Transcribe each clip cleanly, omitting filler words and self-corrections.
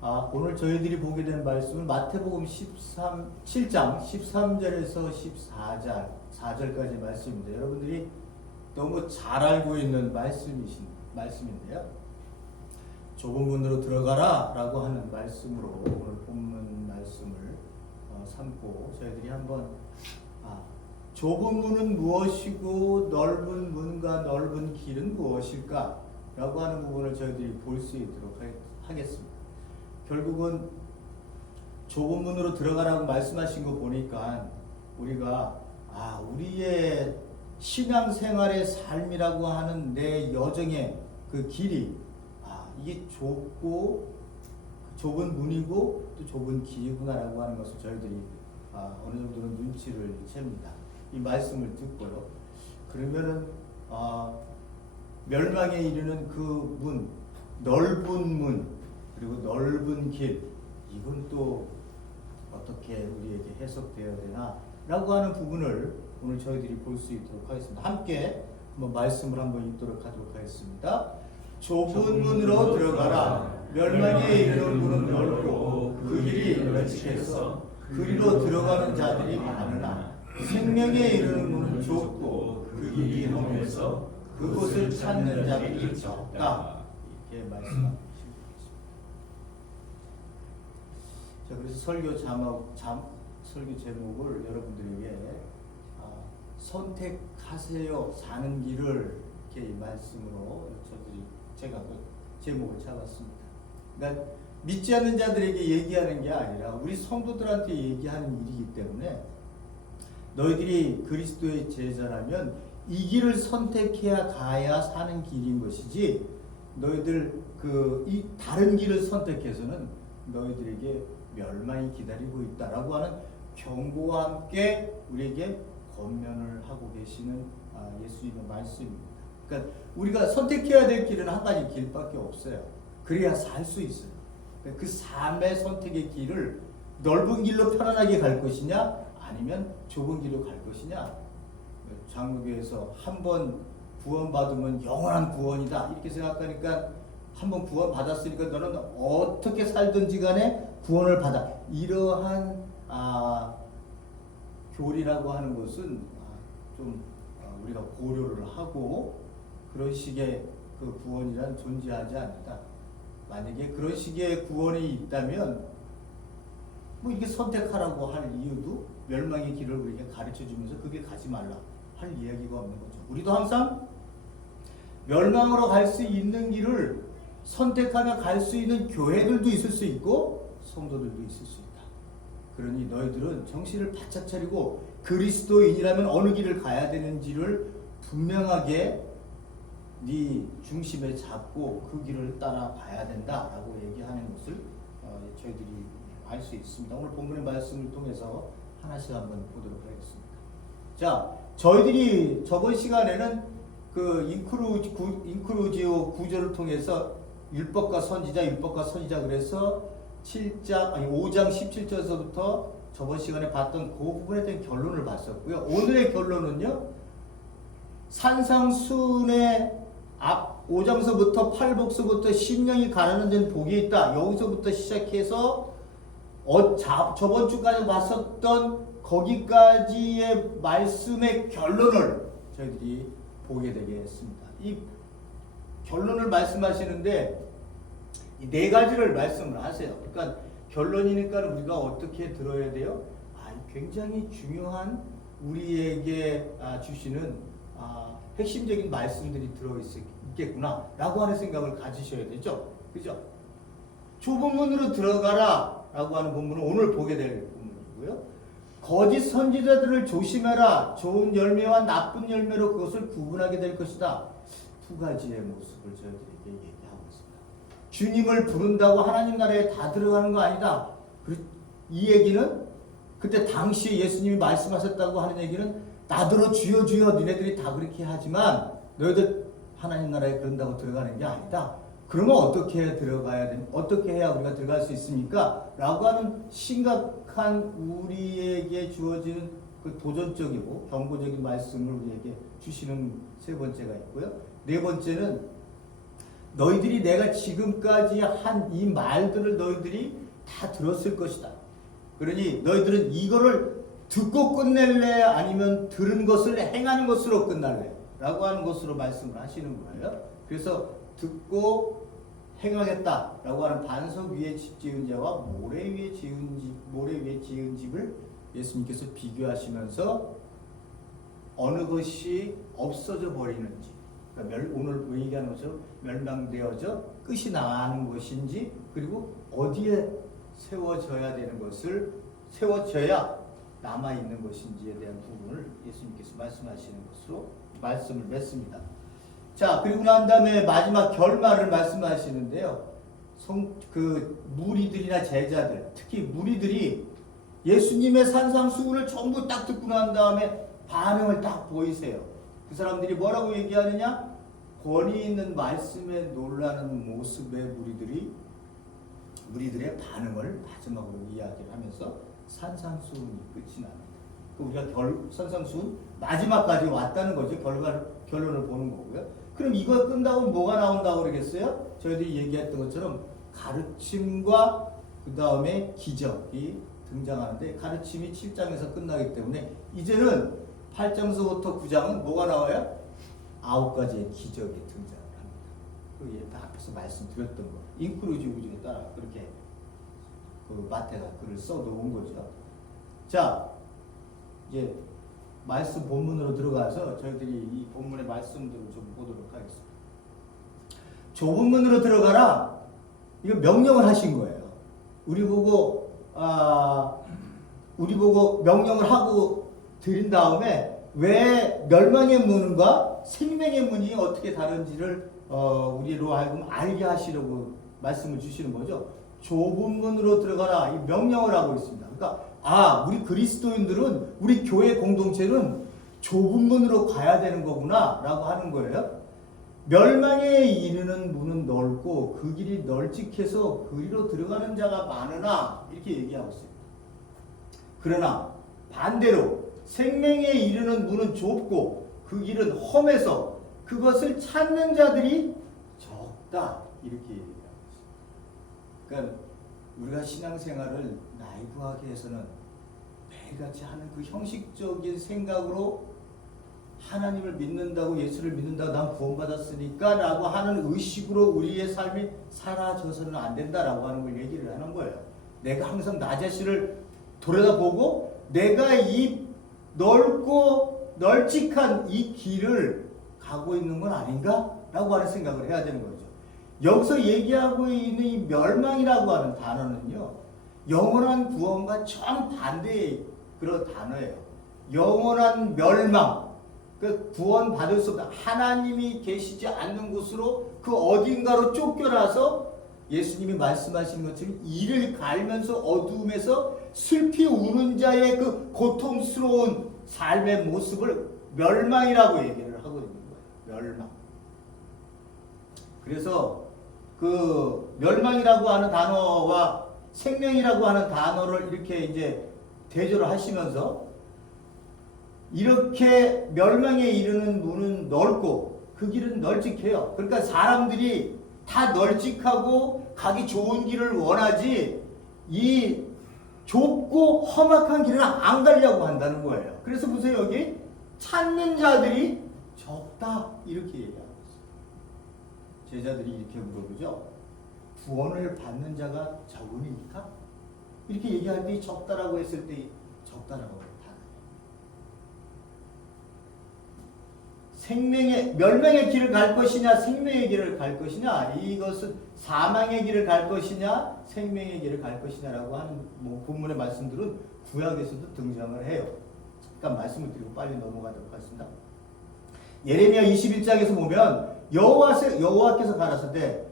오늘 저희들이 보게 된 말씀은 마태복음 7장 13절에서 14절까지 말씀인데 여러분들이 너무 잘 알고 있는 말씀인데요. 좁은 문으로 들어가라 라고 하는 말씀으로 오늘 본문 말씀을 삼고 저희들이 한번 좁은 문은 무엇이고 넓은 문과 넓은 길은 무엇일까 라고 하는 부분을 저희들이 볼 수 있도록 하겠습니다. 결국은 좁은 문으로 들어가라고 말씀하신 거 보니까 우리가 우리의 신앙생활의 삶이라고 하는 내 여정의 그 길이 이게 좁고 좁은 문이고 또 좁은 길이구나라고 하는 것을 저희들이 어느 정도는 눈치를 챕니다. 이 말씀을 듣고요. 그러면은 멸망에 이르는 그 문, 넓은 문 그리고 넓은 길 이건 또 어떻게 우리에게 해석되어야 되나 라고 하는 부분을 오늘 저희들이 볼 수 있도록 하겠습니다. 함께 한번 말씀을 한번 읽도록 하도록 하겠습니다. 좁은 문으로 들어가라. 멸망에 이르는 문은 넓고 그 길이 널찍해서 그리로 들어가는 자들이 많으나 생명에 이르는 문은 좁고 그 길이 험해서 그곳을 찾는 자들이 적다. 이렇게 말씀합니다. 자, 그래서 설교 제목을 여러분들에게 선택하세요 사는 길을 이렇게 이 말씀으로 제가 그 제목을 잡았습니다. 그러니까 믿지 않는 자들에게 얘기하는 게 아니라 우리 성도들한테 얘기하는 일이기 때문에 너희들이 그리스도의 제자라면 이 길을 선택해야 가야 사는 길인 것이지 너희들 이 다른 길을 선택해서는 너희들에게 멸망이 기다리고 있다라고 하는 경고와 함께 우리에게 권면을 하고 계시는 예수님의 말씀입니다. 그러니까 우리가 선택해야 될 길은 한 가지 길밖에 없어요. 그래야 살 수 있어요. 그러니까 그 삶의 선택의 길을 넓은 길로 편안하게 갈 것이냐 아니면 좁은 길로 갈 것이냐. 장로교에서 한번 구원받으면 영원한 구원이다 이렇게 생각하니까 한번 구원 받았으니까 너는 어떻게 살든지 간에 구원을 받아. 이러한 교리라고 하는 것은 좀 우리가 고려를 하고 그런 식의 그 구원이란 존재하지 않는다. 만약에 그런 식의 구원이 있다면 뭐 이게 선택하라고 할 이유도 멸망의 길을 우리에게 가르쳐 주면서 그게 가지 말라 할 이야기가 없는 거죠. 우리도 항상 멸망으로 갈 수 있는 길을 선택하며 갈 수 있는 교회들도 있을 수 있고 성도들도 있을 수 있다. 그러니 너희들은 정신을 바짝 차리고 그리스도인이라면 어느 길을 가야 되는지를 분명하게 네 중심에 잡고 그 길을 따라가야 된다라고 얘기하는 것을 저희들이 알 수 있습니다. 오늘 본문의 말씀을 통해서 하나씩 한번 보도록 하겠습니다. 자, 저희들이 저번 시간에는 그 인크루지오 구절을 통해서 율법과 선지자 그래서 5장 17절에서부터 저번 시간에 봤던 그 부분에 대한 결론을 봤었고요. 오늘의 결론은요. 산상순의 앞 5장서부터 8복서부터 심령이 가난한 자는 복이 있다. 여기서부터 시작해서 저번 주까지 봤었던 거기까지의 말씀의 결론을 저희들이 보게 되겠습니다. 이 결론을 말씀하시는데 이 네 가지를 말씀을 하세요. 그러니까 결론이니까 우리가 어떻게 들어야 돼요? 굉장히 중요한 우리에게 주시는 핵심적인 말씀들이 들어있겠구나 라고 하는 생각을 가지셔야 되죠. 그죠? 좁은 문으로 들어가라 라고 하는 본문은 오늘 보게 될 본문이고요. 거짓 선지자들을 조심해라. 좋은 열매와 나쁜 열매로 그것을 구분하게 될 것이다. 두 가지의 모습을 저희들에게 얘기하고 있습니다. 주님을 부른다고 하나님 나라에 다 들어가는 거 아니다. 이 얘기는 그때 당시에 예수님이 말씀하셨다고 하는 얘기는 나더러 주여 주여 니네들이 다 그렇게 하지만 너희들 하나님 나라에 그런다고 들어가는 게 아니다. 그러면 어떻게 해야 우리가 들어갈 수 있습니까? 라고 하는 심각한 우리에게 주어지는 그 도전적이고 경고적인 말씀을 우리에게 주시는 세 번째가 있고요. 네 번째는 너희들이 내가 지금까지 한 이 말들을 너희들이 다 들었을 것이다. 그러니 너희들은 이거를 듣고 끝낼래 아니면 들은 것을 행하는 것으로 끝날래? 라고 하는 것으로 말씀을 하시는 거예요. 그래서 듣고 행하겠다라고 하는 반석 위에 집 지은 자와 모래 위에 지은 집을 예수님께서 비교하시면서 어느 것이 없어져 버리는지, 그러니까 오늘 얘기하는 것처럼 멸망되어져 끝이 나는 것인지, 그리고 어디에 세워져야 되는 것을 세워져야 남아 있는 것인지에 대한 부분을 예수님께서 말씀하시는 것으로 말씀을 맺습니다. 자, 그리고 난 다음에 마지막 결말을 말씀하시는데요. 무리들이나 제자들, 특히 무리들이 예수님의 산상수훈을 전부 딱 듣고 난 다음에 반응을 딱 보이세요. 그 사람들이 뭐라고 얘기하느냐? 권위 있는 말씀에 놀라는 모습의 무리들의 반응을 마지막으로 이야기를 하면서 산상수훈이 끝이 납니다. 우리가 산상수훈 마지막까지 왔다는 거죠. 결론을 보는 거고요. 그럼 이거 끝나고 뭐가 나온다고 그러겠어요? 저희들이 얘기했던 것처럼 가르침과 그 다음에 기적이 등장하는데, 가르침이 7장에서 끝나기 때문에 이제는 8장서부터 9장은 뭐가 나와요? 9가지의 기적이 등장을 합니다. 그 앞에서 말씀드렸던 거, 인크루지브에 따라 그렇게 마태가 글을 써놓은 거죠. 자, 이제 말씀 본문으로 들어가서 저희들이 이 본문의 말씀들을 좀 보도록 하겠습니다. 좁은 문으로 들어가라. 이거 명령을 하신 거예요. 우리 보고 명령을 하고 드린 다음에 왜 멸망의 문과 생명의 문이 어떻게 다른지를 우리로 하여금 알게 하시려고 말씀을 주시는 거죠. 좁은 문으로 들어가라, 이 명령을 하고 있습니다. 그러니까 우리 그리스도인들은, 우리 교회 공동체는 좁은 문으로 가야 되는 거구나 라고 하는 거예요. 멸망에 이르는 문은 넓고 그 길이 널찍해서 그리로 들어가는 자가 많으나, 이렇게 얘기하고 있습니다. 그러나 반대로 생명에 이르는 문은 좁고 그 길은 험해서 그것을 찾는 자들이 적다, 이렇게 얘기합니다. 그러니까 우리가 신앙생활을 나이브하게 해서는 매일같이 하는 그 형식적인 생각으로 하나님을 믿는다고, 예수를 믿는다고, 난 구원받았으니까 라고 하는 의식으로 우리의 삶이 사라져서는 안 된다라고 하는 걸 얘기를 하는 거예요. 내가 항상 나 자신을 돌아다보고 내가 이 넓고 널찍한 이 길을 가고 있는 건 아닌가? 라고 하는 생각을 해야 되는 거죠. 여기서 얘기하고 있는 이 멸망이라고 하는 단어는요, 영원한 구원과 정반대의 그런 단어예요. 영원한 멸망, 그 구원 받을 수 없다, 하나님이 계시지 않는 곳으로 그 어딘가로 쫓겨나서 예수님이 말씀하신 것처럼 이를 갈면서 어두움에서 슬피 우는 자의 그 고통스러운 삶의 모습을 멸망이라고 얘기를 하고 있는 거예요. 멸망. 그래서 그 멸망이라고 하는 단어와 생명이라고 하는 단어를 이렇게 이제 대조를 하시면서, 이렇게 멸망에 이르는 문은 넓고 그 길은 널찍해요. 그러니까 사람들이 다 널찍하고 가기 좋은 길을 원하지 이 좁고 험악한 길은 안 가려고 한다는 거예요. 그래서 보세요, 여기 찾는 자들이 적다, 이렇게 얘기합니다. 제자들이 이렇게 물어보죠. 구원을 받는 자가 적으니까? 이렇게 얘기할 때 적다라고 했을 때 적다라고 생명의, 멸망의 길을 갈 것이냐 생명의 길을 갈 것이냐, 이것은 사망의 길을 갈 것이냐 생명의 길을 갈 것이냐라고 하는 본문의 말씀들은 구약에서도 등장을 해요. 잠깐 말씀을 드리고 빨리 넘어가도록 하겠습니다. 예레미야 21장에서 보면 여호와께서 가라사대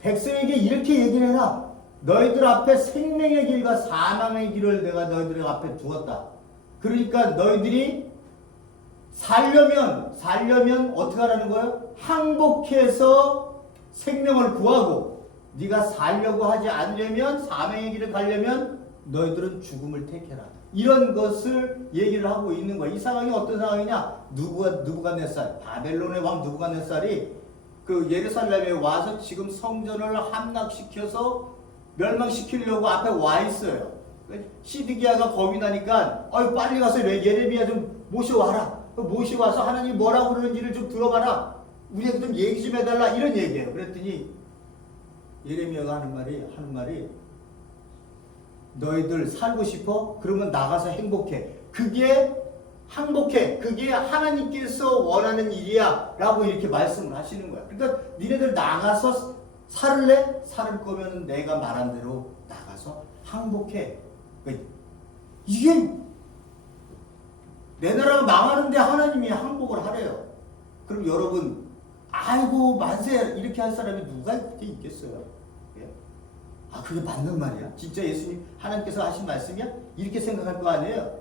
백성에게 이렇게 얘기를 해라. 너희들 앞에 생명의 길과 사망의 길을 내가 너희들 앞에 두었다. 그러니까 너희들이 살려면 어떻게 하라는 거예요? 항복해서 생명을 구하고, 네가 살려고 하지 않으려면, 사망의 길을 가려면 너희들은 죽음을 택해라. 이런 것을 얘기를 하고 있는 거예요. 이 상황이 어떤 상황이냐? 느부갓네살, 바벨론의 왕 느부갓네살이 그 예루살렘에 와서 지금 성전을 함락시켜서 멸망시키려고 앞에 와 있어요. 시드기야가 겁이 나니까 빨리 가서 예레미야 좀 모셔와라. 모셔와서 하나님이 뭐라고 그러는지를 좀 들어봐라. 우리에게 좀 얘기 좀 해달라. 이런 얘기예요. 그랬더니 예레미야가 하는 말이 너희들 살고 싶어? 그러면 나가서 행복해. 그게 항복해. 그게 하나님께서 원하는 일이야. 라고 이렇게 말씀을 하시는 거야. 그러니까 니네들 나가서 살을래? 살을 거면 내가 말한 대로 나가서 항복해. 이게 내 나라가 망하는데 하나님이 항복을 하래요. 그럼 여러분 아이고 만세 이렇게 할 사람이 누가 있겠어요? 예? 그게 맞는 말이야? 진짜 예수님 하나님께서 하신 말씀이야? 이렇게 생각할 거 아니에요?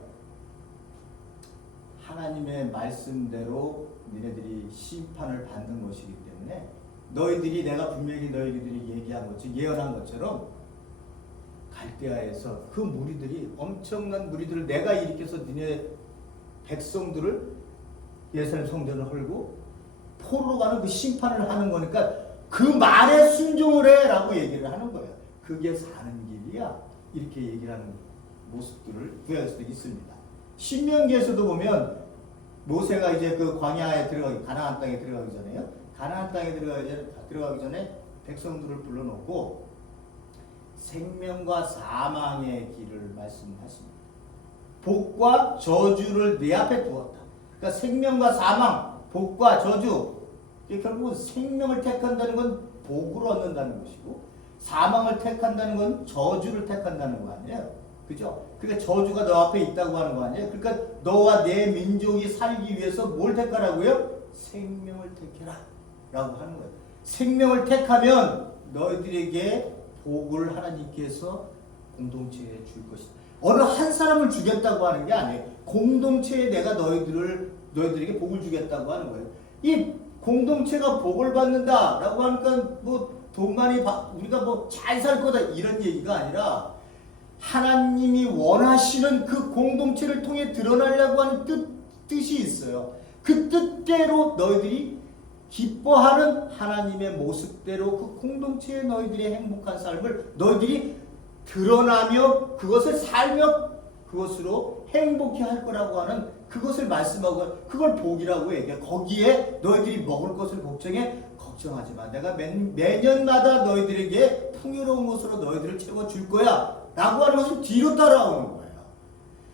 하나님의 말씀대로 너희들이 심판을 받는 것이기 때문에 너희들이 내가 분명히 너희들이 얘기한 것처럼 예언한 것처럼 갈대아에서 그 무리들이 엄청난 무리들을 내가 일으켜서 너네 백성들을 예루살렘 성전을 헐고 포로로 가는 그 심판을 하는 거니까 그 말에 순종을 해라고 얘기를 하는 거예요. 그게 사는 길이야. 이렇게 얘기를 하는 모습들을 구약할 수도 있습니다. 신명기에서도 보면 모세가 이제 그 광야에 가나안 땅에 들어가기 전에요. 가나안 땅에 들어가기 전에 백성들을 불러놓고 생명과 사망의 길을 말씀하십니다. 복과 저주를 내 앞에 두었다. 그러니까 생명과 사망, 복과 저주. 결국은 생명을 택한다는 건 복을 얻는다는 것이고 사망을 택한다는 건 저주를 택한다는 거 아니에요. 그죠? 그러니까 저주가 너 앞에 있다고 하는 거 아니에요. 그러니까 너와 내 민족이 살기 위해서 뭘 택하라고요? 생명을 택해라 라고 하는 거예요. 생명을 택하면 너희들에게 복을 하나님께서 공동체에 줄 것이다. 어느 한 사람을 주겠다고 하는 게 아니에요. 공동체에 내가 너희들에게 복을 주겠다고 하는 거예요. 이 공동체가 복을 받는다라고 하니까 뭐 돈 많이 우리가 뭐 잘 살 거다 이런 얘기가 아니라 하나님이 원하시는 그 공동체를 통해 드러나려고 하는 뜻이 있어요. 그 뜻대로 너희들이 기뻐하는 하나님의 모습대로 그 공동체에 너희들의 행복한 삶을 너희들이 드러나며 그것을 살며 그것으로 행복해 할 거라고 하는 그것을 말씀하고 그걸 복이라고 얘기해. 거기에 너희들이 먹을 것을 걱정하지 마. 내가 매년마다 너희들에게 풍요로운 것으로 너희들을 채워줄 거야 라고 하는 것을 뒤로 따라오는 거예요.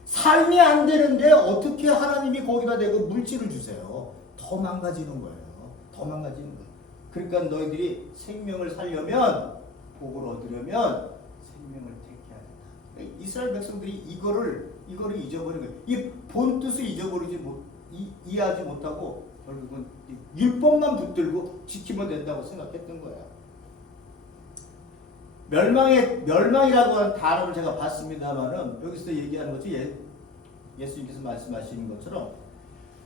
삶이 안 되는데 어떻게 하나님이 거기다 대고 물질을 주세요. 더 망가지는 거예요. 더 망가지는 거예요. 그러니까 너희들이 생명을 살려면 복을 얻으려면 생명을 택해야 된다. 이스라엘 백성들이 이거를 잊어버린 거예요. 이 본 뜻을 이해하지 못하고 결국은 율법만 붙들고 지키면 된다고 생각했던 거예요. 멸망이라고 하는 단어를 제가 봤습니다만은 여기서 얘기하는 거죠. 예수님께서 말씀하시는 것처럼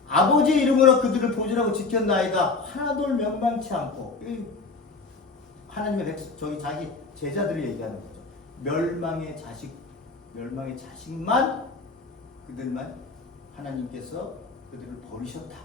아버지의 이름으로 그들을 보존하고 지켰나이다. 하나도 멸망치 않고 하나님의 자기 제자들이 얘기하는 거죠. 멸망의 자식만 그들만 하나님께서 그들을 버리셨다.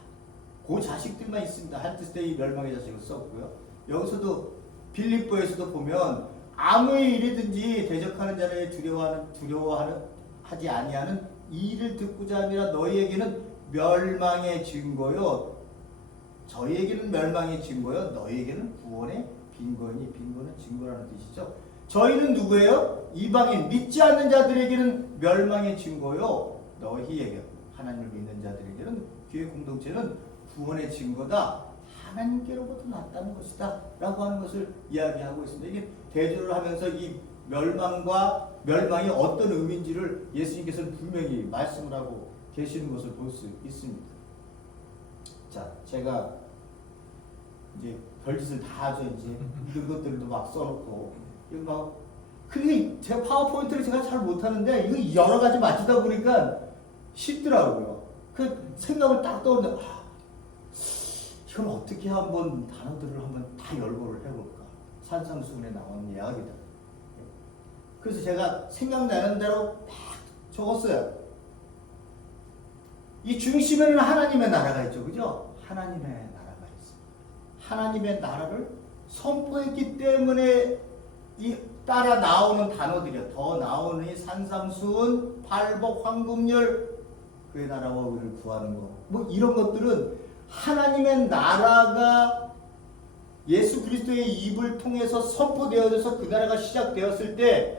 그 자식들만 있습니다. 한뜻에 이 멸망의 자식을 썼고요. 여기서도 빌립보에서도 보면 아무의 일이든지 대적하는 자를 두려워하지 아니하는 이 일을 듣고자 함이라 너희에게는 멸망의 증거요. 저희에게는 멸망의 증거요. 너희에게는 구원의 빈건이 빈건은 증거라는 뜻이죠. 저희는 누구예요? 이방인 믿지 않는 자들에게는 멸망의 증거요. 너희에게 하나님을 믿는 자들에게는 교회 공동체는 구원의 증거다. 하나님께로부터 났다는 것이다 라고 하는 것을 이야기하고 있습니다. 이게 대조를 하면서 이 멸망이 어떤 의미인지를 예수님께서는 분명히 말씀을 하고 계시는 것을 볼 수 있습니다. 자, 제가 이제 별짓을 다 하죠. 이제 이런 것들도 막 써놓고 그게 제 파워포인트를 제가 잘 못하는데 이거 여러 가지 맞추다 보니까 쉽더라고요. 그 생각을 딱 떠오르는데 이걸 어떻게 한번 단어들을 한번 다 열거를 해볼까. 산상수훈에 나오는 이야기들. 그래서 제가 생각나는 대로 막 적었어요. 이 중심에는 하나님의 나라가 있죠. 그죠? 하나님의 나라가 있습니다. 하나님의 나라를 선포했기 때문에 이 따라 나오는 단어들이야. 더 나오는 산상수훈, 팔복, 황금열, 그의 나라와 의를 구하는 것. 뭐 이런 것들은 하나님의 나라가 예수 그리스도의 입을 통해서 선포되어져서 그 나라가 시작되었을 때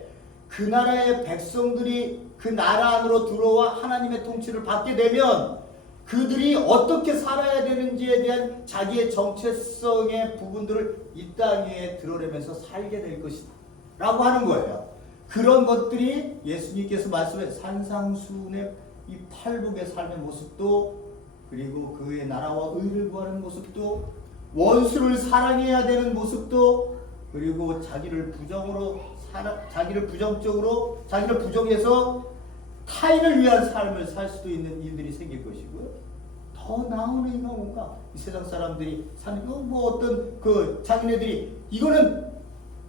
그 나라의 백성들이 그 나라 안으로 들어와 하나님의 통치를 받게 되면 그들이 어떻게 살아야 되는지에 대한 자기의 정체성의 부분들을 이 땅 위에 드러내면서 살게 될 것이다 라고 하는 거예요. 그런 것들이 예수님께서 말씀해 산상수훈의 이 팔복의 삶의 모습도, 그리고 그의 나라와 의를 구하는 모습도, 원수를 사랑해야 되는 모습도, 그리고 자기를 부정적으로 자기를 부정해서 타인을 위한 삶을 살 수도 있는 일들이 생길 것이고요. 더 나오는 이가 뭔가 이 세상 사람들이 사는 뭐 어떤 그 자기네들이 이거는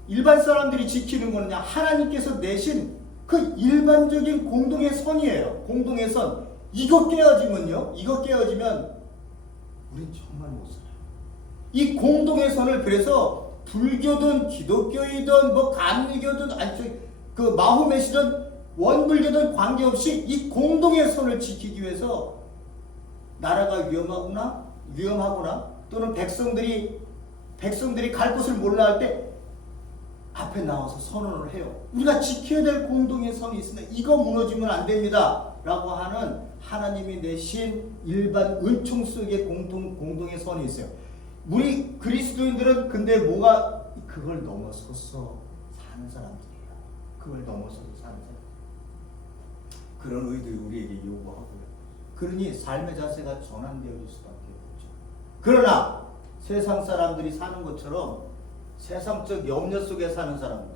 일반 사람들이 지키는 거냐, 하나님께서 내신 그 일반적인 공동의 선이에요. 공동의 선. 이거 깨어지면 우린 정말 못 살아요. 이 공동의 선을 그래서 불교든 기독교이든 뭐 감리교든 그 마호메시든 원불교든 관계없이 이 공동의 선을 지키기 위해서 나라가 위험하거나 또는 백성들이 갈 곳을 몰라 할 때 앞에 나와서 선언을 해요. 우리가 지켜야 될 공동의 선이 있으나 이거 무너지면 안 됩니다 라고 하는 하나님이 내신 일반 은총 속의 공동의 선이 있어요. 우리 그리스도인들은 근데 그걸 넘어서서 사는 사람들이에요. 그걸 넘어서서 사는 사람. 그런 의도를 우리에게 요구하고요. 그러니 삶의 자세가 전환되어질 수밖에 없죠. 그러나 세상 사람들이 사는 것처럼 세상적 염려 속에 사는 사람들,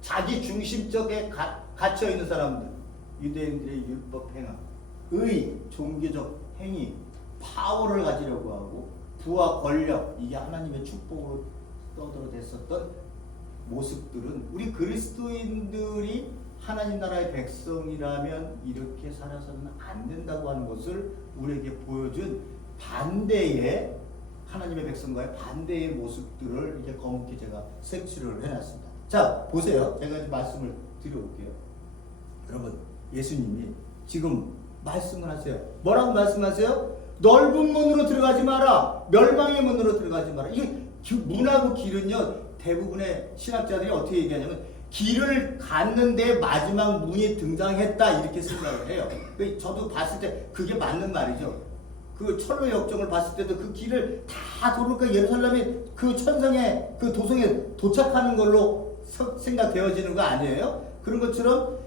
자기 중심적에 갇혀 있는 사람들, 유대인들의 율법 행함, 종교적 행위, 파워를 가지려고 하고 부와 권력, 이게 하나님의 축복으로 떠들어댔었던 모습들은 우리 그리스도인들이 하나님 나라의 백성이라면 이렇게 살아서는 안 된다고 하는 것을 우리에게 보여준 반대의 하나님의 백성과의 반대의 모습들을 이렇게 거뭇게 제가 색칠을 해놨습니다. 자, 보세요. 제가 이제 말씀을 드려볼게요. 여러분, 예수님이 지금 말씀을 하세요. 뭐라고 말씀하세요? 넓은 문으로 들어가지 마라. 멸망의 문으로 들어가지 마라. 이게 문하고 길은요, 대부분의 신학자들이 어떻게 얘기하냐면 길을 갔는데 마지막 문이 등장했다 이렇게 생각을 해요. 저도 봤을 때 그게 맞는 말이죠. 그 철로 역정을 봤을 때도 그 길을 다 도로가 예루살렘의 그 천성의 그 도성에 도착하는 걸로 생각되어지는 거 아니에요? 그런 것처럼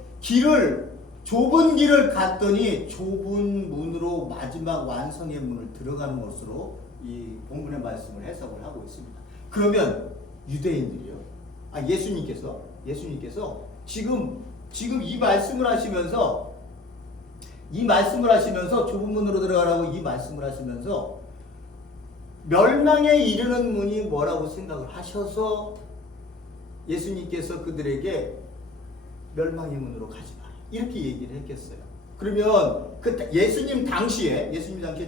좁은 길을 갔더니 좁은 문으로 마지막 완성의 문을 들어가는 것으로 이 본문의 말씀을 해석을 하고 있습니다. 그러면 유대인들이요, 예수님께서 지금 이 말씀을 하시면서 좁은 문으로 들어가라고 이 말씀을 하시면서 멸망에 이르는 문이 뭐라고 생각을 하셔서 예수님께서 그들에게 멸망의 문으로 가지 마라 이렇게 얘기를 했겠어요. 그러면 예수님 당시에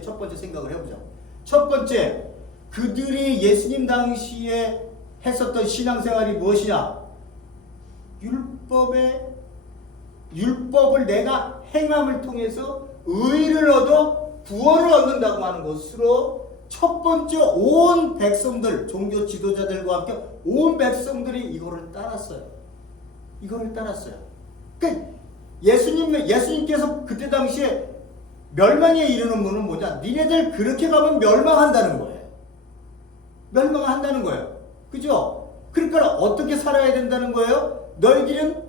첫 번째 생각을 해보자. 첫 번째, 그들이 예수님 당시에 했었던 신앙생활이 무엇이냐? 율법을 내가 행함을 통해서 의를 얻어 구원을 얻는다고 하는 것으로 첫 번째 온 백성들, 종교 지도자들과 함께 온 백성들이 이거를 따랐어요. 그러니까 예수님께서 그때 당시에 멸망에 이르는 문은 뭐냐? 니네들 그렇게 가면 멸망한다는 거예요. 그죠? 그러니까 어떻게 살아야 된다는 거예요? 너희들은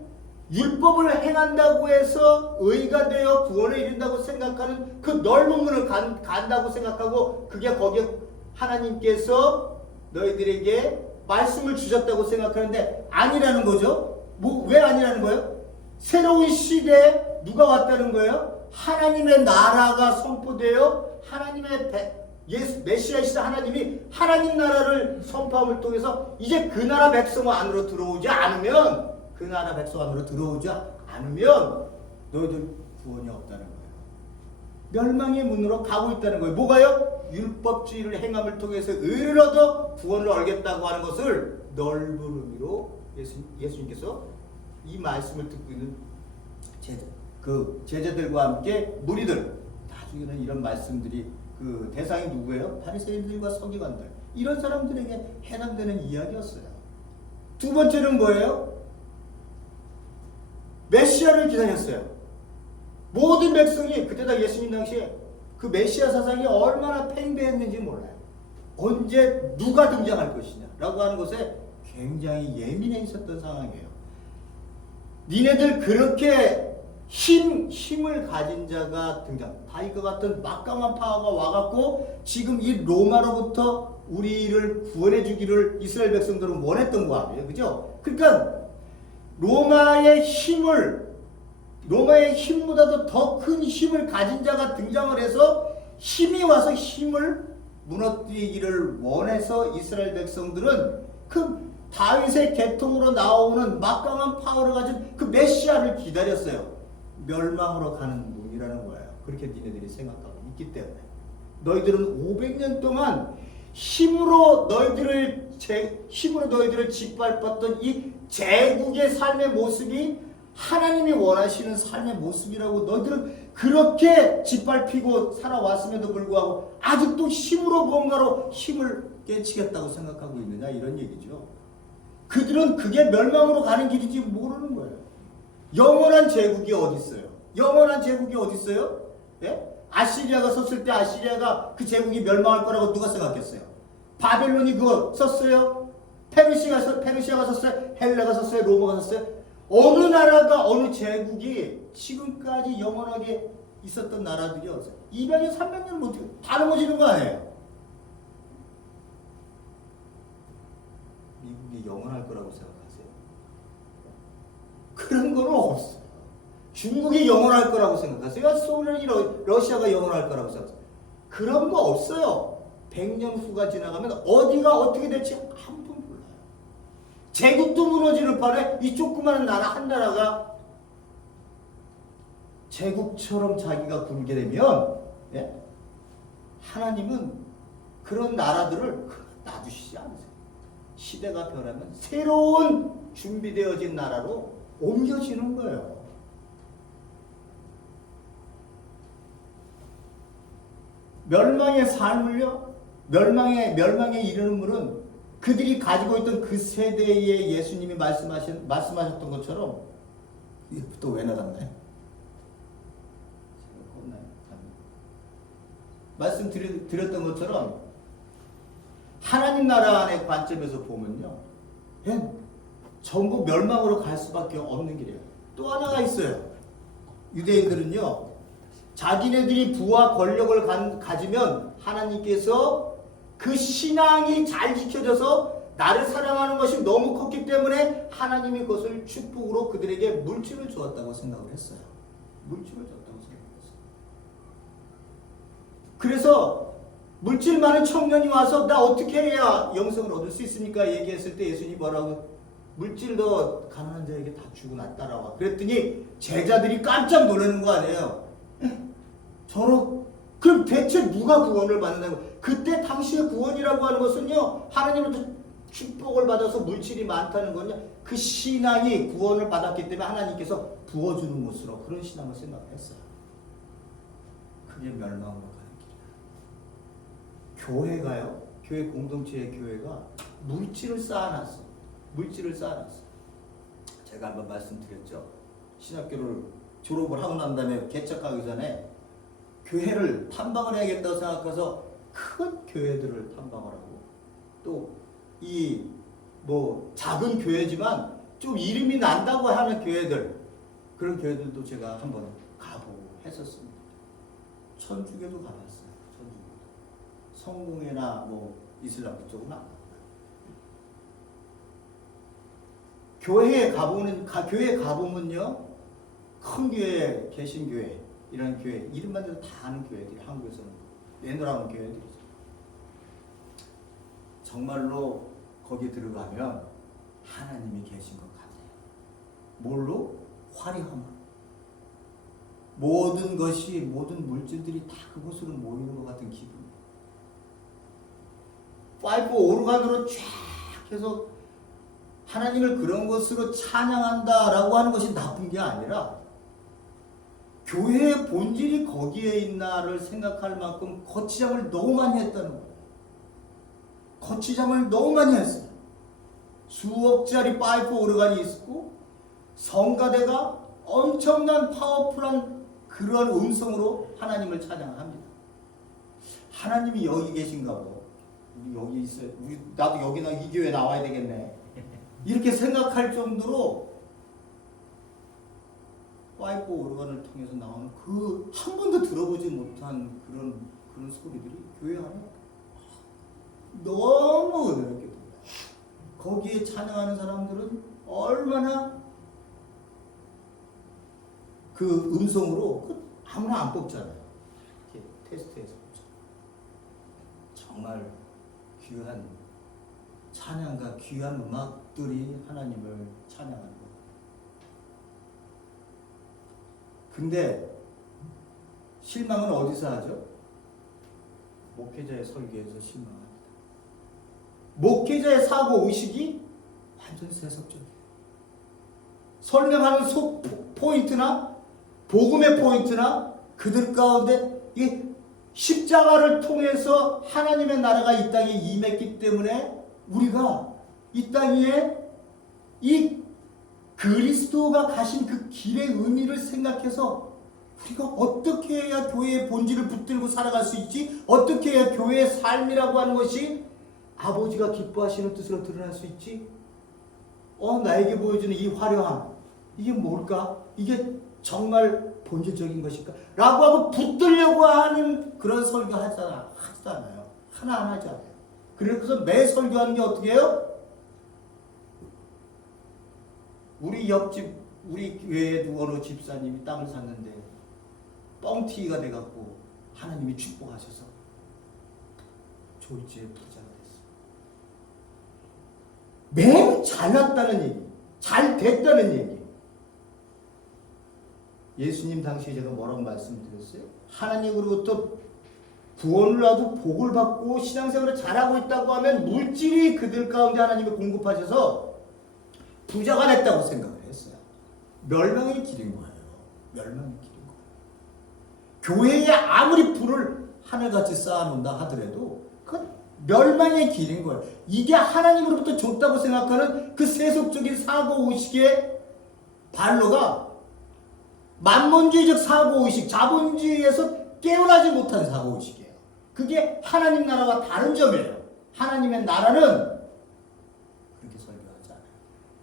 율법을 행한다고 해서 의가 되어 구원에 이른다고 생각하는 그 넓은 문을 간다고 생각하고 거기에 하나님께서 너희들에게 말씀을 주셨다고 생각하는데 아니라는 거죠. 왜 아니라는 거예요? 새로운 시대에 누가 왔다는 거예요? 하나님의 나라가 선포되어 메시아이시다 하나님이 하나님 나라를 선포함을 통해서 이제 그 나라 백성 안으로 들어오지 않으면 너희들 구원이 없다는 거예요. 멸망의 문으로 가고 있다는 거예요. 뭐가요? 율법주의를 행함을 통해서 의를 얻어 구원을 얻겠다고 하는 것을 넓은 의미로 예수님께서 이 말씀을 듣고 있는 제자들과 함께 무리들, 나중에는 이런 말씀들이 그 대상이 누구예요? 바리새인들과 서기관들, 이런 사람들에게 해당되는 이야기였어요. 두 번째는 뭐예요? 메시아를 기다렸어요. 모든 백성이 그때 다 예수님 당시에 그 메시아 사상이 얼마나 팽배했는지 몰라요. 언제 누가 등장할 것이냐라고 하는 것에 굉장히 예민해 있었던 상황이에요. 니네들 그렇게 힘을 가진 자가 등장, 다윗과 같은 막강한 파워가 와갖고 지금 이 로마로부터 우리를 구원해 주기를 이스라엘 백성들은 원했던 거 아니에요, 그죠? 그러니까 로마의 힘보다도 더 큰 힘을 가진 자가 등장을 해서 힘이 와서 힘을 무너뜨리기를 원해서 이스라엘 백성들은 그 다윗의 계통으로 나오는 막강한 파워를 가진 그 메시아를 기다렸어요. 멸망으로 가는 놈이라는 거예요. 그렇게 니네들이 생각하고 있기 때문에 너희들은 500년 동안 힘으로 너희들을 짓밟았던 이 제국의 삶의 모습이 하나님이 원하시는 삶의 모습이라고 너희들은 그렇게 짓밟히고 살아왔음에도 불구하고 아직도 힘으로 뭔가로 힘을 깨치겠다고 생각하고 있느냐, 이런 얘기죠. 그들은 그게 멸망으로 가는 길인지 모르는 거예요. 영원한 제국이 어디 있어요? 영원한 제국이 어디 있어요? 예? 아시리아가 섰을 때 아시리아가 그 제국이 멸망할 거라고 누가 생각했어요? 바벨론이 그거 썼어요? 페르시아가 썼어요? 헬라가 썼어요? 로마가 썼어요? 어느 나라가, 어느 제국이 지금까지 영원하게 있었던 나라들이 없어요. 200년, 300년 못 다 넘어지는 거 아니에요? 미국이 영원할 거라고 생각하세요? 그런 건 없어요. 중국이 영원할 거라고 생각하세요? 소련이 러시아가 영원할 거라고 생각하세요? 그런 거 없어요. 100년 후가 지나가면 어디가 어떻게 될지 아무도 몰라요. 제국도 무너지는 판에 이 조그마한 나라 한 나라가 제국처럼 자기가 굴게 되면, 예? 하나님은 그런 나라들을 놔두시지 않으세요. 시대가 변하면 새로운 준비되어진 나라로 옮겨지는 거예요. 멸망의 삶을요, 멸망에 이르는 물은 그들이 가지고 있던 그 세대에 예수님이 말씀하셨던 것처럼, 또 왜 나갔나요? 말씀드렸던 것처럼 하나님 나라 안의 관점에서 보면요, 전부 멸망으로 갈 수밖에 없는 길이에요. 또 하나가 있어요. 유대인들은요, 자기네들이 부와 권력을 가지면 하나님께서 그 신앙이 잘 지켜져서 나를 사랑하는 것이 너무 컸기 때문에 하나님이 그것을 축복으로 그들에게 물질을 주었다고 생각을 했어요. 물질을 줬다고 생각했어요. 그래서 물질 많은 청년이 와서 나 어떻게 해야 영생을 얻을 수 있습니까? 얘기했을 때 예수님이 뭐라고? 물질 너 가난한 자에게 다 주고 나 따라와. 그랬더니 제자들이 깜짝 놀라는 거 아니에요. 그럼 대체 누가 구원을 받는다고? 그때 당시의 구원이라고 하는 것은요, 하나님으로부터 축복을 받아서 물질이 많다는 건요, 그 신앙이 구원을 받았기 때문에 하나님께서 부어주는 것으로 그런 신앙을 생각했어요. 그게 멸망으로 가는 길이에요. 교회가요, 교회 공동체의 교회가 물질을 쌓아놨어. 제가 한번 말씀드렸죠. 신학교를 졸업을 하고 난 다음에 개척하기 전에 교회를 탐방을 해야겠다고 생각해서 큰 교회들을 탐방을 하고, 또 이 작은 교회지만 좀 이름이 난다고 하는 교회들, 그런 교회들도 제가 한번 가보고 했었습니다. 천주교도 가봤어요. 성공회나 이슬람 쪽은 안 가고. 교회에 가보면요, 큰 교회, 개신교회, 이런 교회, 이름만 들어도 다 아는 교회들이 한국에서는 내놓으라는 교회들이죠. 정말로 거기 들어가면 하나님이 계신 것 같아요. 뭘로? 화려함으로. 모든 물질들이 다 그곳으로 모이는 것 같은 기분. 파이프 오르간으로 쫙 해서 하나님을 그런 것으로 찬양한다라고 하는 것이 나쁜 게 아니라 교회의 본질이 거기에 있나를 생각할 만큼 거치장을 너무 많이 했다는 거예요. 거치장을 너무 많이 했어요. 수억짜리 파이프 오르간이 있고 성가대가 엄청난 파워풀한 그런 음성으로 하나님을 찬양합니다. 하나님이 여기 계신가 봐. 우리 여기 있어요. 나도 여기나 이 교회 나와야 되겠네. 이렇게 생각할 정도로 파이프 오르간을 통해서 나오는 그 한 번도 들어보지 못한 그런 소리들이 교회 안에 너무 은혜롭게 됩니다. 거기에 찬양하는 사람들은 얼마나 그 음성으로 아무나 안 뽑잖아요. 이렇게 테스트해서 정말 귀한 찬양과 귀한 음악들이 하나님을 찬양하는 거예요. 근데 실망은 어디서 하죠? 목회자의 설교에서 실망합니다. 목회자의 사고의식이 완전 세속적이에요. 설명하는 포인트나 복음의 포인트나 그들 가운데 이 십자가를 통해서 하나님의 나라가 이 땅에 임했기 때문에 우리가 이 땅에 이 그리스도가 가신 그 길의 의미를 생각해서 우리가 어떻게 해야 교회의 본질을 붙들고 살아갈 수 있지? 어떻게 해야 교회의 삶이라고 하는 것이 아버지가 기뻐하시는 뜻으로 드러날 수 있지? 나에게 보여주는 이 화려함, 이게 뭘까? 이게 정말 본질적인 것일까? 라고 하고 붙들려고 하는 그런 설교 하지 않아요. 하나 하지 않아요. 그래서 매 설교하는 게 어떻게 해요? 우리 옆집, 우리 교회에 어느 집사님이 땅을 샀는데 뻥튀기가 돼갖고 하나님이 축복하셔서 졸지에 부자가 됐어요. 매우 잘났다는 얘기, 잘 됐다는 얘기. 예수님 당시에 제가 뭐라고 말씀드렸어요? 하나님으로부터 구원을 하고 복을 받고 신앙생활을 잘하고 있다고 하면 물질이 그들 가운데 하나님이 공급하셔서 부자가 됐다고 생각을 했어요. 멸망의 길인 거예요. 멸망의 길인 거예요. 교회에 아무리 불을 하늘같이 쌓아놓는다 하더라도 그건 멸망의 길인 거예요. 이게 하나님으로부터 줬다고 생각하는 그 세속적인 사고의식의 반로가 만몬주의적 사고의식, 자본주의에서 깨어나지 못한 사고의식이에요. 그게 하나님 나라와 다른 점이에요. 하나님의 나라는 그렇게 설교하지 않아요.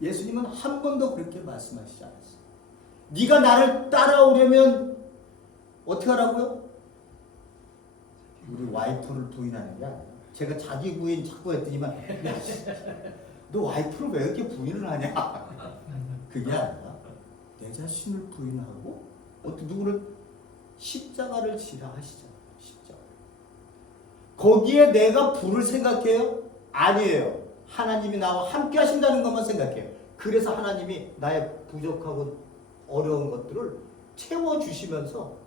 예수님은 한 번도 그렇게 말씀하시지 않았어요. 네가 나를 따라오려면 어떻게 하라고요? 우리 와이프를 부인하는 게 아니에요. 제가 자기 부인 자꾸 했더니만 야, 너 와이프를 왜 이렇게 부인을 하냐? 그게 아니라 내 자신을 부인하고 어떤 누구를 십자가를 지라 하시잖아요. 십자가. 거기에 내가 부를 생각해요? 아니에요. 하나님이 나와 함께 하신다는 것만 생각해요. 그래서 하나님이 나의 부족하고 어려운 것들을 채워주시면서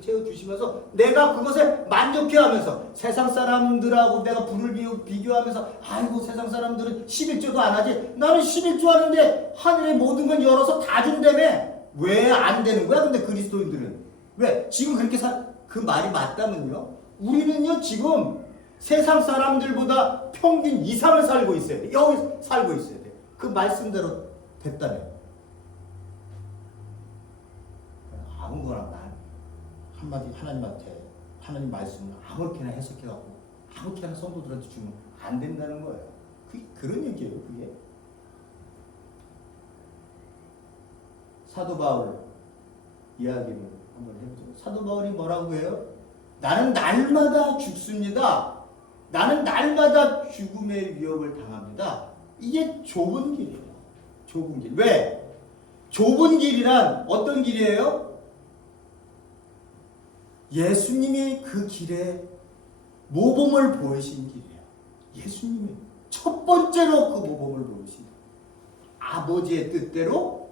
채워주시면서 내가 그것에 만족해하면서 세상 사람들하고 내가 불을 비교하면서 아이고 세상 사람들은 11조도 안 하지 나는 11조 하는데 하늘의 모든 건 열어서 다 준다며 왜 안 되는 거야? 근데 그리스도인들은 왜? 지금 그렇게 그 말이 맞다면요 우리는요 지금 세상 사람들보다 평균 이상을 살고 있어야 돼. 여기 살고 있어야 돼. 그 말씀대로 됐다며 아무거나 한마디 하나님한테 하나님 말씀을 아무렇게나 해석해갖고 아무렇게나 성도들한테 주면 안 된다는 거예요. 그게 그런 얘기예요. 그게 사도 바울 이야기를 한번 해보죠. 사도 바울이 뭐라고 해요? 나는 날마다 죽습니다. 나는 날마다 죽음의 위협을 당합니다. 이게 좁은 길이에요. 좁은 길. 왜? 좁은 길이란 어떤 길이에요? 예수님이 그 길에 모범을 보이신 길이에요. 예수님이 첫 번째로 그 모범을 보이신 아버지의 뜻대로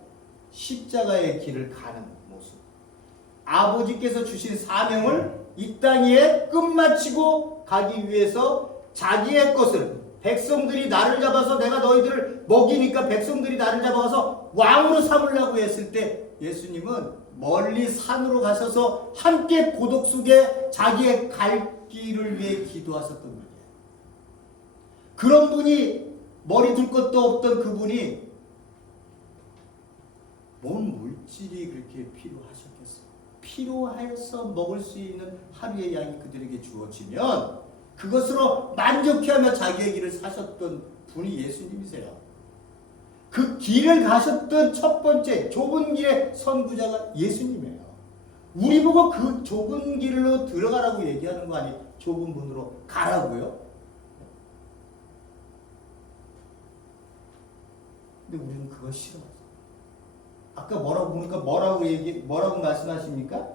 십자가의 길을 가는 모습. 아버지께서 주신 사명을 이 땅에 끝마치고 가기 위해서 자기의 것을 백성들이 나를 잡아서 내가 너희들을 먹이니까 백성들이 나를 잡아서 왕으로 삼으려고 했을 때 예수님은 멀리 산으로 가셔서 함께 고독 속에 자기의 갈 길을 위해 기도하셨던 분이에요. 그런 분이 머리 둘 것도 없던 그분이 뭔 물질이 그렇게 필요하셨겠어요? 필요해서 먹을 수 있는 하루의 양이 그들에게 주어지면 그것으로 만족해하며 자기의 길을 사셨던 분이 예수님이세요. 그 길을 가셨던 첫 번째 좁은 길의 선구자가 예수님이에요. 우리 보고 그 좁은 길로 들어가라고 얘기하는 거 아니에요? 좁은 문으로 가라고요? 근데 우리는 그거 싫어하죠. 아까 뭐라고 보니까 뭐라고 말씀하십니까?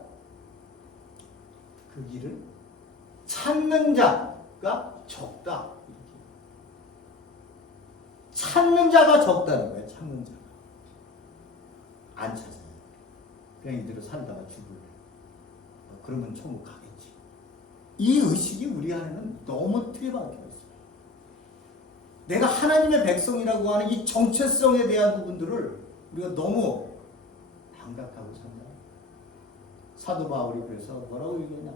그 길을 찾는 자가 적다. 찾는 자가 적다는 거예요. 찾는 자가. 안 찾아요. 그냥 이대로 살다가 죽을래. 그러면 천국 가겠지. 이 의식이 우리 안에는 너무 틀에 박혀 있어요. 내가 하나님의 백성이라고 하는 이 정체성에 대한 부분들을 우리가 너무 생각하고 산다. 사도 바울이 그래서 뭐라고 얘기했냐?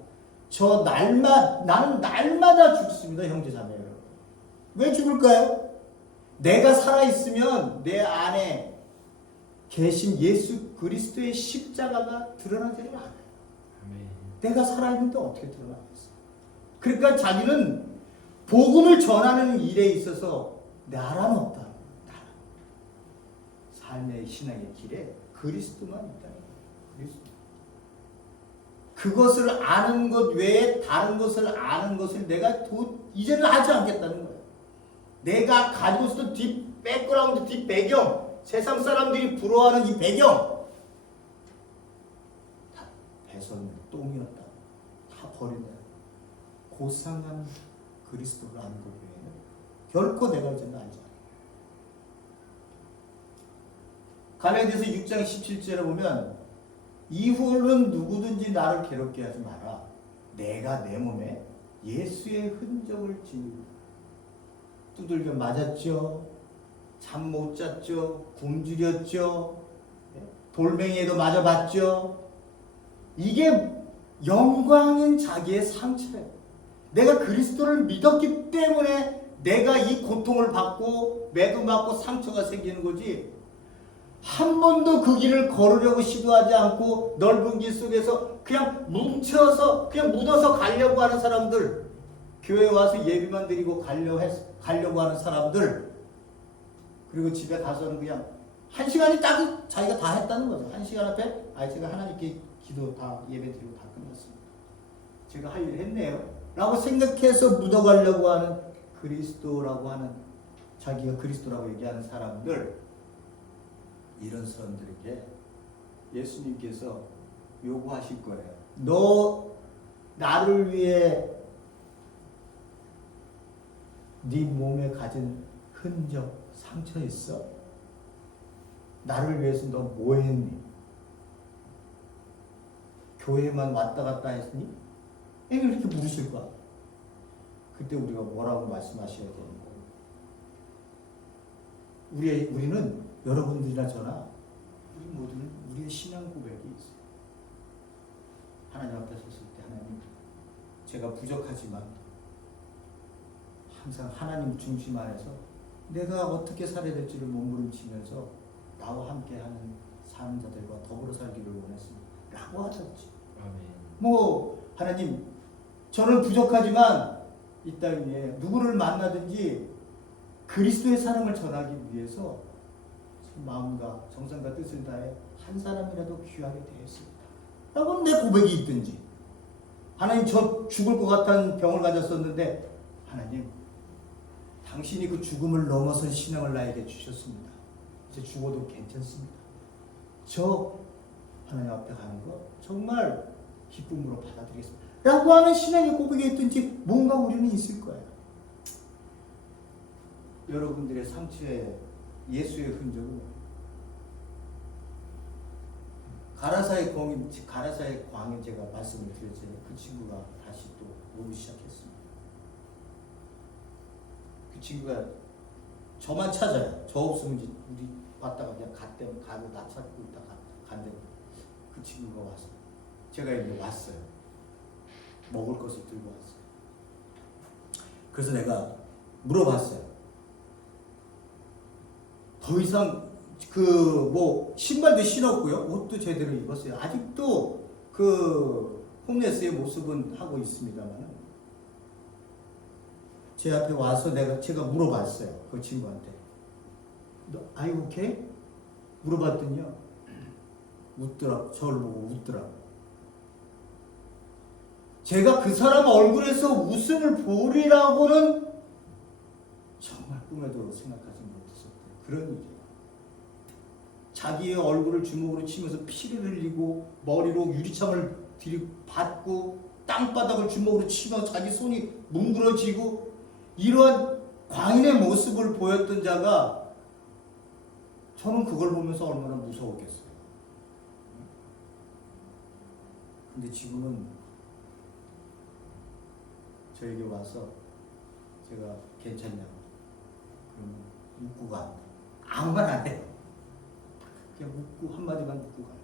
나는 날마다 죽습니다, 형제 자매 여러분. 왜 죽을까요? 내가 살아 있으면 내 안에 계신 예수 그리스도의 십자가가 드러나지를 않아요. 내가 살아 있는데 어떻게 드러나겠어요? 그러니까 자기는 복음을 전하는 일에 있어서 나란 없다. 삶의 신앙의 길에 그리스도만 있다는 거예요. 그리스도. 그것을 아는 것 외에 다른 것을 아는 것을 내가 이제는 하지 않겠다는 거예요. 내가 가지고 있었던 뒷 백그라운드, 뒷 배경, 세상 사람들이 부러워하는 이 배경 다 배선 똥이었다. 다 버린다. 고상한 그리스도를 아는 것 외에는 결코 내가 이제는 알지 않아요. 갈라디아서 6장 17절에 보면 이후로는 누구든지 나를 괴롭게 하지 마라. 내가 내 몸에 예수의 흔적을 지니고 두들겨 맞았죠. 잠 못 잤죠. 굶주렸죠. 돌멩이에도 맞아봤죠. 이게 영광인 자기의 상처예요. 내가 그리스도를 믿었기 때문에 내가 이 고통을 받고 매도맞고 상처가 생기는 거지. 한 번도 그 길을 걸으려고 시도하지 않고 넓은 길 속에서 그냥 뭉쳐서 그냥 묻어서 가려고 하는 사람들, 교회 와서 예비만 드리고 가려고 하는 사람들, 그리고 집에 가서는 그냥 한 시간이 딱 자기가 다 했다는 거죠. 한 시간 앞에 제가 하나님께 기도 다 예배 드리고 다 끝났습니다. 제가 할 일 했네요 라고 생각해서 묻어가려고 하는 그리스도라고 하는, 자기가 그리스도라고 얘기하는 사람들, 이런 사람들에게 예수님께서 요구하실 거예요. 너 나를 위해 네 몸에 가진 흔적, 상처 있어? 나를 위해서 너 뭐 했니? 교회만 왔다 갔다 했니? 왜 이렇게 물으실 거야? 그때 우리가 뭐라고 말씀하셔야 되는 거예요? 우리는 여러분들이나 저나 우리 모두는 우리의 신앙 고백이 있어요. 하나님 앞에 섰을 때 하나님, 제가 부족하지만 항상 하나님 중심 안에서 내가 어떻게 살아야 될지를 몸부림치면서 나와 함께하는 사람자들과 더불어 살기를 원했습니다 라고 하셨지. 하나님, 저는 부족하지만 이 땅 위에 누구를 만나든지 그리스도의 사랑을 전하기 위해서 마음과 정성과 뜻을 다해 한 사람이라도 귀하게 되었습니다 라고 내 고백이 있든지, 하나님, 저 죽을 것 같은 병을 가졌었는데 하나님, 당신이 그 죽음을 넘어선 신앙을 나에게 주셨습니다. 이제 죽어도 괜찮습니다. 저 하나님 앞에 가는 거 정말 기쁨으로 받아들이겠습니다 라고 하는 신앙의 고백이 있든지 뭔가 우리는 있을 거예요. 여러분들의 상처에 예수의 흔적은 가라사의 광인 제가 말씀을 드렸잖아요. 그 친구가 다시 또 오기 시작했습니다. 그 친구가 저만 찾아요. 저 없으면 이제 우리 왔다가 그냥 갔대면 가고 나 찾고 있다가 간대면 그 친구가 와서 제가 이제 왔어요. 먹을 것을 들고 왔어요. 그래서 내가 물어봤어요. 더 이상 뭐 신발도 신었고요. 옷도 제대로 입었어요. 아직도 그 홈레스의 모습은 하고 있습니다만 제 앞에 와서 제가 물어봤어요. 그 친구한테. 너 are you okay? 물어봤더니요. 웃더라고. 저를 보고 웃더라고. 제가 그 사람 얼굴에서 웃음을 보리라고는 정말 꿈에도 생각하지 못했었대요. 그런 일이에요. 자기의 얼굴을 주먹으로 치면서 피를 흘리고 머리로 유리창을 들이받고 땅바닥을 주먹으로 치며 자기 손이 뭉그러지고 이러한 광인의 모습을 보였던 자가 저는 그걸 보면서 얼마나 무서웠겠어요. 근데 지금은 저에게 와서 제가 괜찮냐고 그러면 웃고 가. 아무 말 안 해요. 그냥 웃고 한마디만 웃고 가요.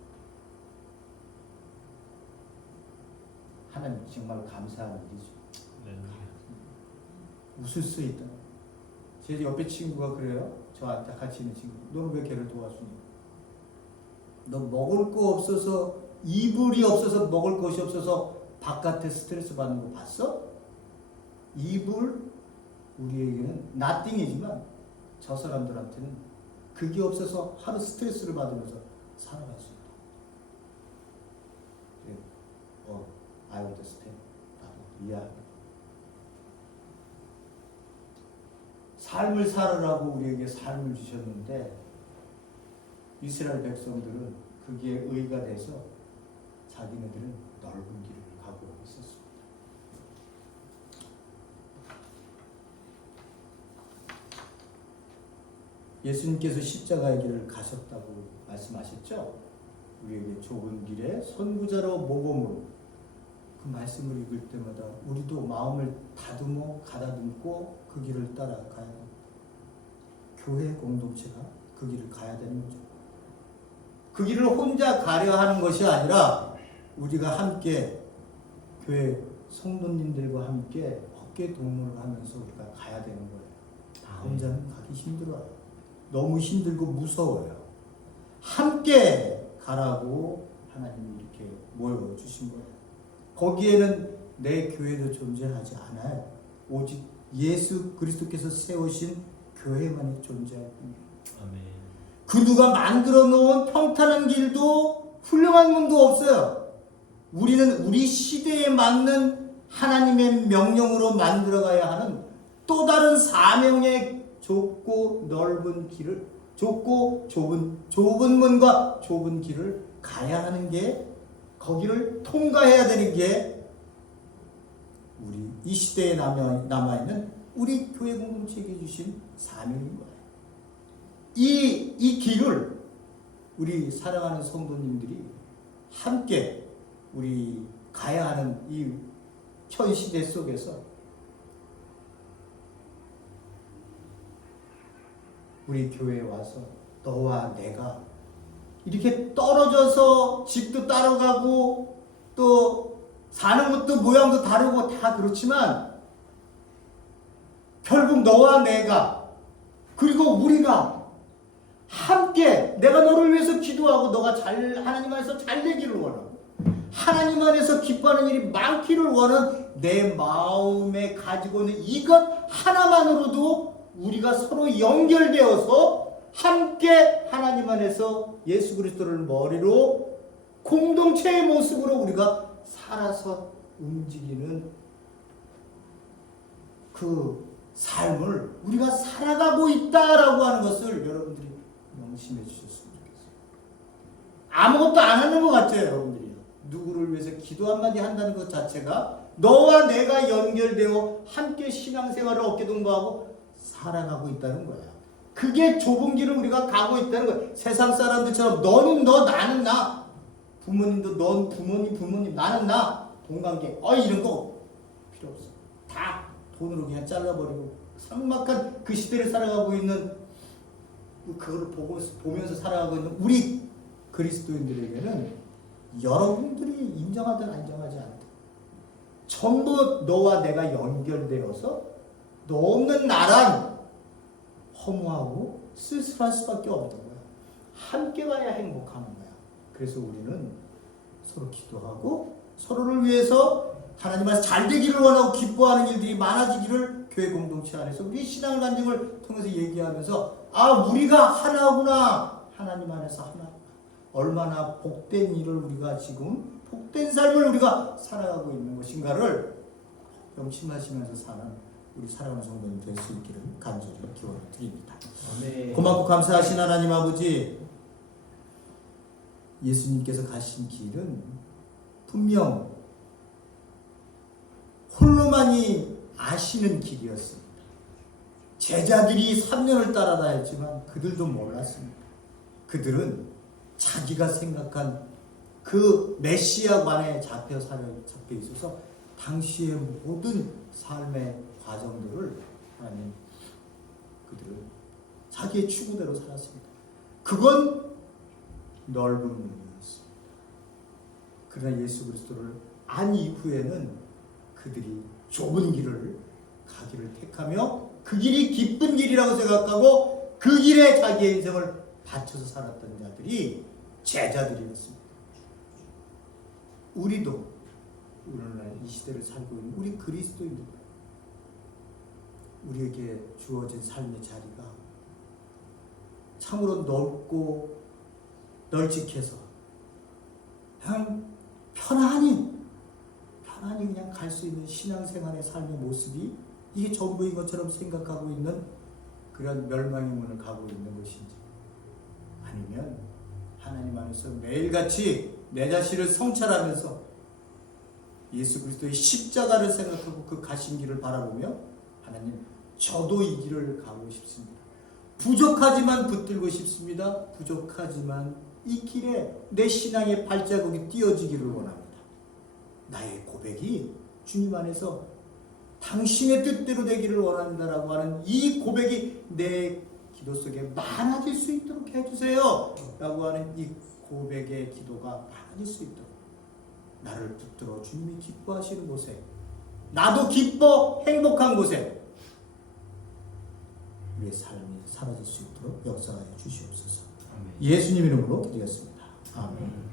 하나님 정말 감사한 일이죠. 네. 웃을 수 있다. 제 옆에 친구가 그래요. 저한테 같이 있는 친구. 너는 왜 걔를 도와주니? 너 먹을 거 없어서 이불이 없어서 먹을 것이 없어서 바깥에 스트레스 받는 거 봤어? 이불 우리에게는 nothing이지만 저 사람들한테는 그게 없어서 하루 스트레스를 받으면서 살아갈 수 있다. I understand. 나도 이해합니다. 삶을 살으라고 우리에게 삶을 주셨는데 이스라엘 백성들은 그게 의가 돼서 자기네들은 넓은 길을 가고 있었습니다. 예수님께서 십자가의 길을 가셨다고 말씀하셨죠? 우리에게 좁은 길에 선구자로 모범으로 그 말씀을 읽을 때마다 우리도 마음을 다듬어 가다듬고 그 길을 따라가야 합니다. 교회 공동체가 그 길을 가야 되는 거죠. 그 길을 혼자 가려 하는 것이 아니라 우리가 함께 교회 성도님들과 함께 어깨 동무를 하면서 우리가 가야 되는 거예요. 혼자는 가기 힘들어요. 너무 힘들고 무서워요. 함께 가라고 하나님이 이렇게 모여주신 거예요. 거기에는 내 교회도 존재하지 않아요. 오직 예수 그리스도께서 세우신 교회만이 존재할 뿐이에요. 아멘. 그 누가 만들어 놓은 평탄한 길도 훌륭한 문도 없어요. 우리는 우리 시대에 맞는 하나님의 명령으로 만들어가야 하는 또 다른 사명의 좁고 넓은 길을 좁고 좁은 문과 좁은 길을 가야 하는 게 거기를 통과해야 되는 게 우리 이 시대에 남아있는 우리 교회 공동체에게 주신 사명인 거예요. 이 길을 우리 사랑하는 성도님들이 함께 우리 가야 하는 이 현 시대 속에서 우리 교회에 와서 너와 내가 이렇게 떨어져서 집도 따라가고 또 사는 것도 모양도 다르고 다 그렇지만 결국 너와 내가 그리고 우리가 함께 내가 너를 위해서 기도하고 너가 하나님 안에서 잘 되기를 원하고 하나님 안에서 기뻐하는 일이 많기를 원하는 내 마음에 가지고 있는 이것 하나만으로도 우리가 서로 연결되어서 함께 하나님 안에서 예수 그리스도를 머리로 공동체의 모습으로 우리가 살아서 움직이는 그 삶을 우리가 살아가고 있다라고 하는 것을 여러분들이 명심해 주셨으면 좋겠어요. 아무것도 안 하는 것 같아요, 여러분들이. 누구를 위해서 기도 한마디 한다는 것 자체가 너와 내가 연결되어 함께 신앙생활을 어깨동무하고 살아가고 있다는 거야. 그게 좁은 길을 우리가 가고 있다는 거야. 세상 사람들처럼 너는 너, 나는 나. 부모님도 넌 부모님, 나는 나. 동관계. 이런 거 필요 없어. 다 돈으로 그냥 잘라버리고 삭막한 그 시대를 살아가고 있는 그걸 보면서 살아가고 있는 우리 그리스도인들에게는 여러분들이 인정하든 안 인정하지 않든 전부 너와 내가 연결되어서 너 없는 나란 허무하고 쓸쓸할 수밖에 없는 거야. 함께 가야 행복하는 거야. 그래서 우리는 서로 기도하고 서로를 위해서 하나님 안에서 잘 되기를 원하고 기뻐하는 일들이 많아지기를 교회 공동체 안에서 우리 신앙 간증을 통해서 얘기하면서 우리가 하나구나. 하나님 안에서 하나. 얼마나 복된 일을 우리가 지금 복된 삶을 우리가 살아가고 있는 것인가를 명심하시면서 사는 우리 사랑하는 성도님 될 수 있기를 간절히 기원을 드립니다. 아멘. 고맙고 감사하신 하나님 아버지, 예수님께서 가신 길은 분명 홀로만이 아시는 길이었습니다. 제자들이 3년을 따라다녔지만 그들도 몰랐습니다. 그들은 자기가 생각한 그 메시아관에 잡혀 있어서 당시의 모든 삶의 과정들을 하나님 그들은 자기의 추구대로 살았습니다. 그건 넓은 문이었습니다. 그러나 예수 그리스도를 안 이후에는 그들이 좁은 길을 가기를 택하며 그 길이 기쁜 길이라고 생각하고 그 길에 자기의 인생을 바쳐서 살았던 자들이 제자들이었습니다. 우리도 오늘날 이 시대를 살고 있는 우리 그리스도인들, 우리에게 주어진 삶의 자리가 참으로 넓고 널찍해서 그냥 편안히 그냥 갈 수 있는 신앙생활의 삶의 모습이 이게 전부인 것처럼 생각하고 있는 그런 멸망의 문을 가고 있는 것인지, 아니면 하나님 안에서 매일같이 내 자신을 성찰하면서 예수 그리스도의 십자가를 생각하고 그 가신 길을 바라보며 하나님, 저도 이 길을 가고 싶습니다. 부족하지만 붙들고 싶습니다. 부족하지만 이 길에 내 신앙의 발자국이 띄어지기를 원합니다. 나의 고백이 주님 안에서 당신의 뜻대로 되기를 원한다라고 하는 이 고백이 내 기도 속에 많아질 수 있도록 해주세요 라고 하는 이 고백의 기도가 많아질 수 있도록 나를 붙들어 주님이 기뻐하시는 곳에, 나도 기뻐 행복한 곳에 우리의 삶이 사라질 수 있도록 역사하여 주시옵소서. 예수님 이름으로 드리겠습니다. 아멘.